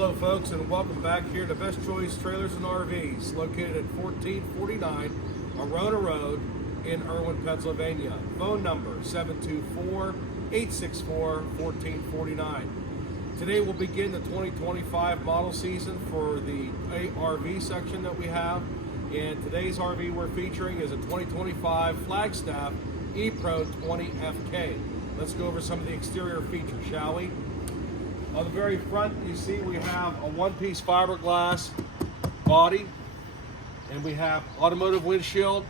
Hello folks, and welcome back here to Best Choice Trailers and RVs, located at 1449 Arona Road in Irwin, Pennsylvania. Phone number 724-864-1449. Today we'll begin the 2025 model season for the RV section that we have. And today's RV we're featuring is a 2025 Flagstaff E-Pro 20FK. Let's go over some of the exterior features, shall we? On the very front, you see we have a one-piece fiberglass body, and we have automotive windshield,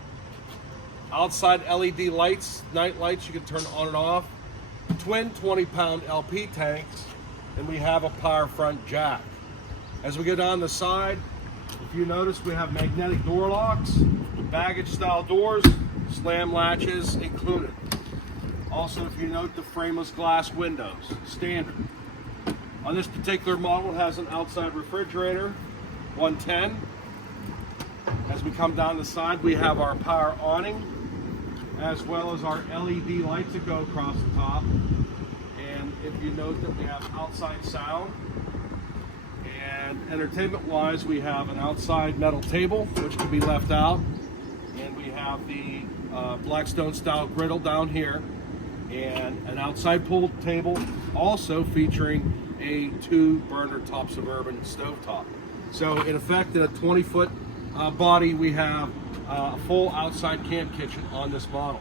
outside LED lights, night lights you can turn on and off, twin 20-pound LP tanks, and we have a power front jack. As we go down the side, if you notice, we have magnetic door locks, baggage style doors, slam latches included. Also, if you note, the frameless glass windows, standard. On this particular model, it has an outside refrigerator, 110. As we come down the side, we have our power awning, as well as our LED lights that go across the top. And if you note that we have outside sound, and entertainment-wise, we have an outside metal table, which can be left out. And we have the Blackstone style griddle down here, and an outside pool table, also featuring a 2-burner top suburban stovetop. So in effect, in a 20-foot body, we have a full outside camp kitchen on this model.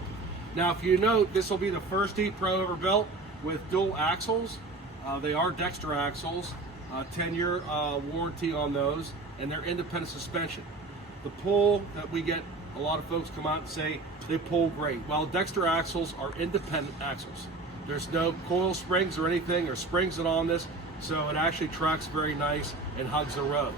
Now, if you note, this will be the first E-Pro ever built with dual axles. They are Dexter axles, 10-year warranty on those, and they're independent suspension. The pull that we get, a lot of folks come out and say they pull great. Well, Dexter axles are independent axles. There's no coil springs or anything, or springs on this, so it actually tracks very nice and hugs the road.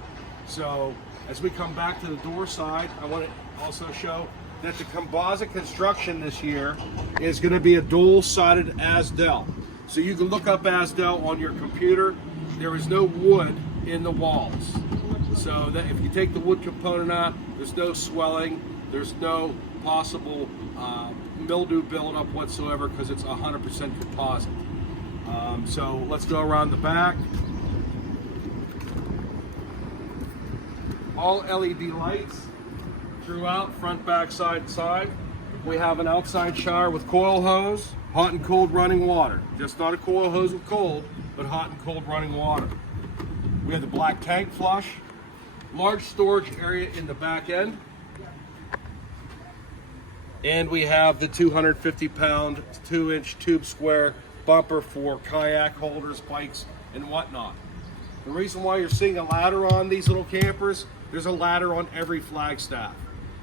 So as we come back to the door side, I want to also show that the composite construction this year is going to be a dual-sided Asdel. So you can look up Asdel on your computer. There is no wood in the walls. So that if you take the wood component out, there's no swelling, there's no possible mildew buildup whatsoever, because it's 100% composite. So let's go around the back. All LED lights throughout, front, back, side, side. We have an outside shower with coil hose, hot and cold running water. Just not a coil hose with cold, but hot and cold running water. We have the black tank flush, large storage area in the back end. And we have the 250-pound, 2-inch tube square bumper for kayak holders, bikes, and whatnot. The reason why you're seeing a ladder on these little campers, there's a ladder on every Flagstaff.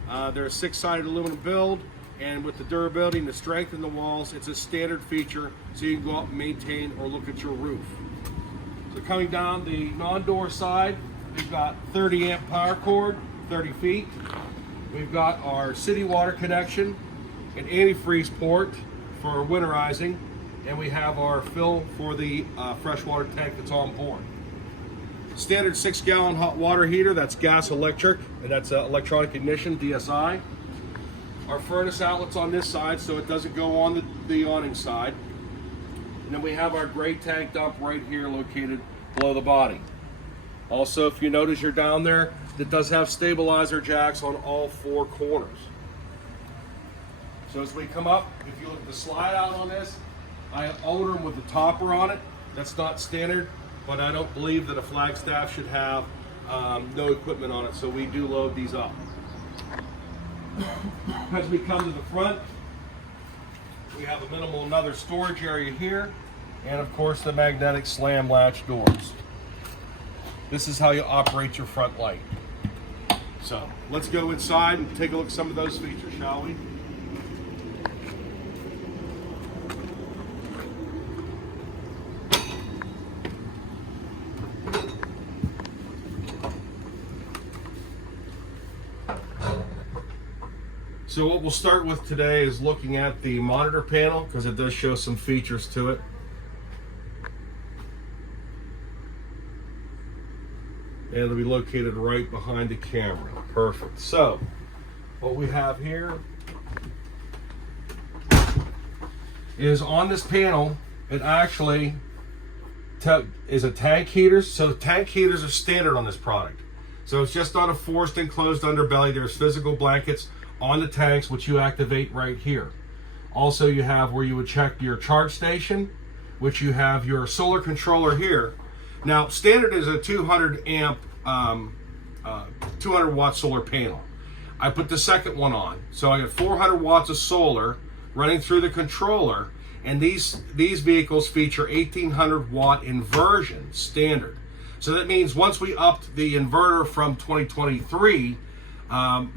They're a 6-sided aluminum build, and with the durability and the strength in the walls, it's a standard feature, so you can go out and maintain or look at your roof. So coming down the non-door side, we've got 30-amp power cord, 30 feet. We've got our city water connection, an antifreeze port for winterizing, and we have our fill for the freshwater tank that's on board. Standard 6-gallon hot water heater, that's gas electric, and that's electronic ignition, DSI. Our furnace outlets on this side, so it doesn't go on the awning side. And then we have our gray tank dump right here located below the body. Also, if you notice, you're down there, it does have stabilizer jacks on all 4 corners. So as we come up, if you look at the slide out on this, I ordered them with the topper on it. That's not standard, but I don't believe that a Flagstaff should have no equipment on it, so we do load these up. As we come to the front, we have a minimal another storage area here, and of course the magnetic slam latch doors. This is how you operate your front light. So let's go inside and take a look at some of those features, shall we? So what we'll start with today is looking at the monitor panel, because it does show some features to it. And it'll be located right behind the camera. Perfect. So what we have here is on this panel, it actually is a tank heater. So tank heaters are standard on this product. So it's just not a forced enclosed underbelly. There's physical blankets on the tanks, which you activate right here. Also, you have where you would check your charge station, which you have your solar controller here. Now, standard is a 200 amp, 200 watt solar panel. I put the second one on. So I got 400 watts of solar running through the controller, and these vehicles feature 1800 watt inversion standard. So that means once we upped the inverter from 2023,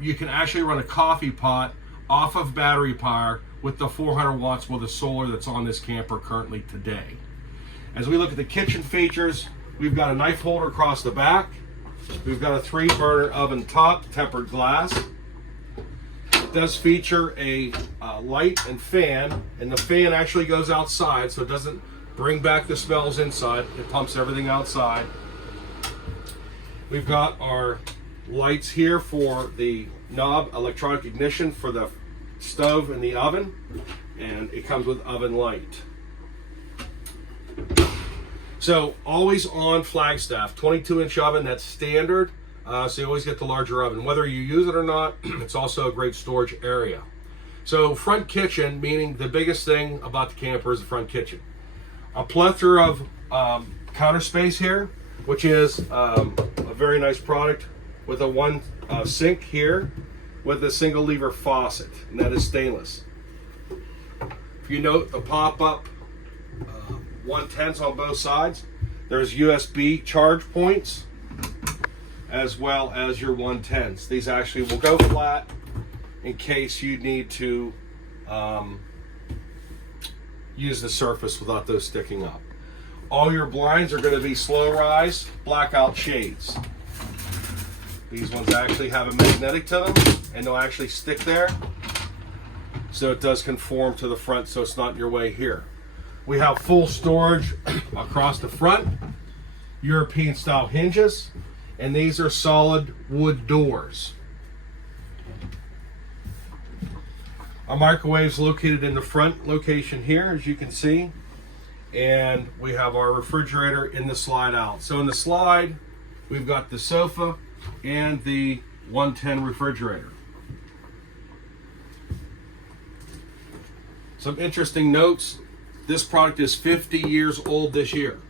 you can actually run a coffee pot off of battery power with the 400 watts with the solar that's on this camper currently today. As we look at the kitchen features, we've got a knife holder across the back. We've got a 3-burner oven top, tempered glass. It does feature a light and fan, and the fan actually goes outside, so it doesn't bring back the smells inside. It pumps everything outside. We've got our lights here for the knob electronic ignition for the stove and the oven, and it comes with oven light. So always on Flagstaff, 22-inch oven, that's standard. So you always get the larger oven. Whether you use it or not, it's also a great storage area. So front kitchen, meaning the biggest thing about the camper is the front kitchen. A plethora of counter space here, which is a very nice product with a one sink here with a single lever faucet, and that is stainless. If you note the pop-up 110s on both sides, there's USB charge points as well as your 110s. These actually will go flat in case you need to use the surface without those sticking up. All your blinds are going to be slow rise blackout shades. These ones actually have a magnetic to them, and they'll actually stick there, so it does conform to the front, so it's not in your way here. We have full storage across the front, European style hinges, and these are solid wood doors. Our microwave's located in the front location here, as you can see, and we have our refrigerator in the slide out. So in the slide, we've got the sofa and the 110 refrigerator. Some interesting notes. This product is 50 years old this year.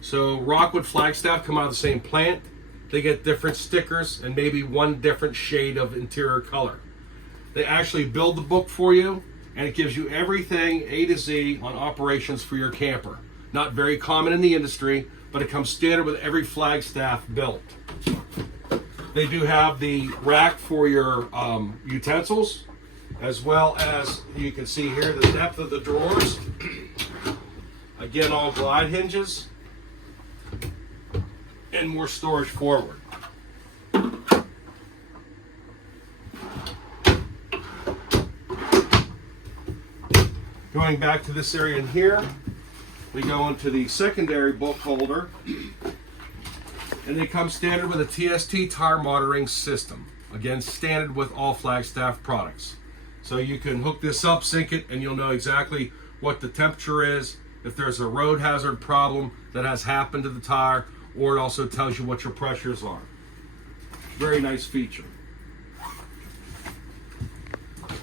So Rockwood Flagstaff come out of the same plant. They get different stickers and maybe one different shade of interior color. They actually build the book for you, and it gives you everything A to Z on operations for your camper. Not very common in the industry, but it comes standard with every Flagstaff built. They do have the rack for your utensils, as well as you can see here the depth of the drawers. Again, all glide hinges and more storage forward. Going back to this area in here, we go into the secondary book holder, and they come standard with a TST tire monitoring system. Again, standard with all Flagstaff products. So you can hook this up, sync it, and you'll know exactly what the temperature is, if there's a road hazard problem that has happened to the tire, or it also tells you what your pressures are. Very nice feature.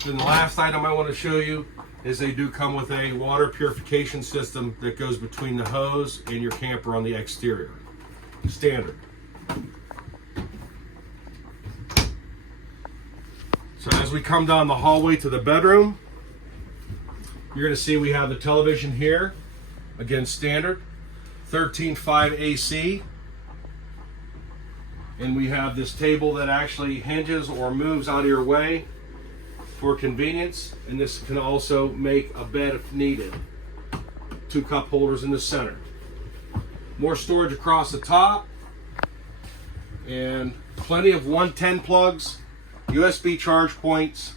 Then the last item I want to show you is they do come with a water purification system that goes between the hose and your camper on the exterior. Standard. So as we come down the hallway to the bedroom, you're going to see we have the television here. Again, standard. 13.5 AC. And we have this table that actually hinges or moves out of your way for convenience, and this can also make a bed if needed. 2 cup holders in the center. More storage across the top, and plenty of 110 plugs, USB charge points,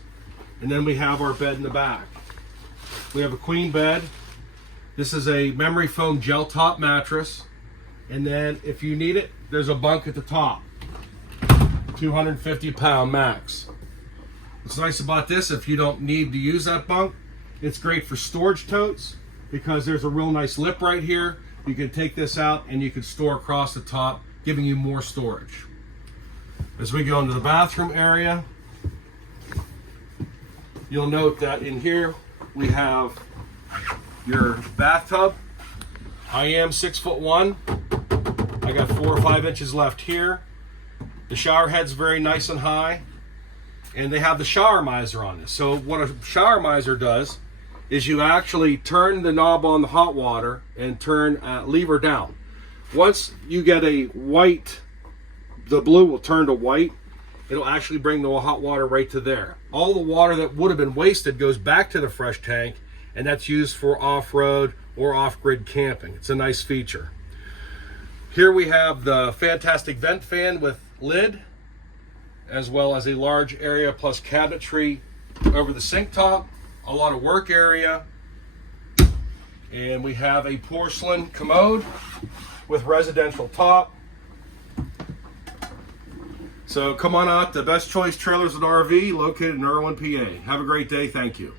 and then we have our bed in the back. We have a queen bed. This is a memory foam gel top mattress, and then if you need it, there's a bunk at the top. 250-pound max. What's nice about this, if you don't need to use that bunk, it's great for storage totes because there's a real nice lip right here You can take this out and you can store across the top, giving you more storage. As we go into the bathroom area, you'll note that in here we have your bathtub. I am 6'1". I got 4 or 5 inches left here. The shower head's very nice and high, and they have the shower miser on this. So what a shower miser does is you actually turn the knob on the hot water and turn lever down. Once you get a white, the blue will turn to white. It'll actually bring the hot water right to there. All the water that would have been wasted goes back to the fresh tank, and that's used for off-road or off-grid camping. It's a nice feature. Here we have the fantastic vent fan with lid, as well as a large area plus cabinetry over the sink top, a lot of work area, and we have a porcelain commode with residential top. So come on out to Best Choice Trailers and RV, located in Irwin, PA. Have a great day. Thank you.